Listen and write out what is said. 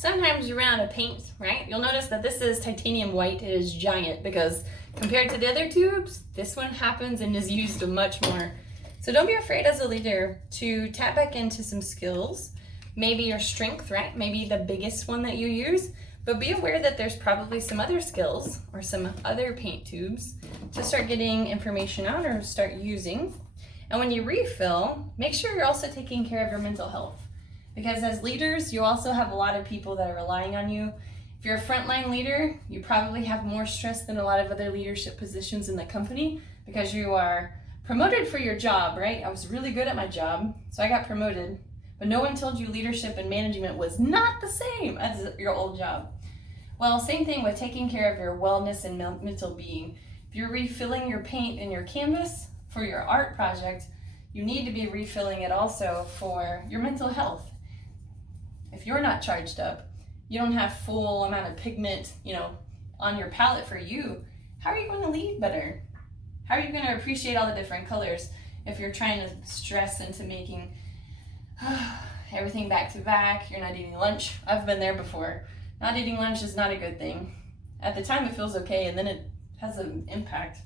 sometimes you run out of paint, right? You'll notice that this is titanium white. It is giant because compared to the other tubes, this one happens and is used much more. So don't be afraid as a leader to tap back into some skills, maybe your strength, right? Maybe the biggest one that you use, but be aware that there's probably some other skills or some other paint tubes to start getting information on or start using. And when you refill, make sure you're also taking care of your mental health. Because as leaders, you also have a lot of people that are relying on you. If you're a frontline leader, you probably have more stress than a lot of other leadership positions in the company because you are promoted for your job, right? I was really good at my job, so I got promoted. But no one told you leadership and management was not the same as your old job. Well, same thing with taking care of your wellness and mental being. If you're refilling your paint in your canvas for your art project, you need to be refilling it also for your mental health. If you're not charged up, you don't have full amount of pigment, on your palette for you, how are you going to lead better? How are you going to appreciate all the different colors if you're trying to stress into making everything back to back, you're not eating lunch? I've been there before. Not eating lunch is not a good thing. At the time it feels okay, and then it has an impact.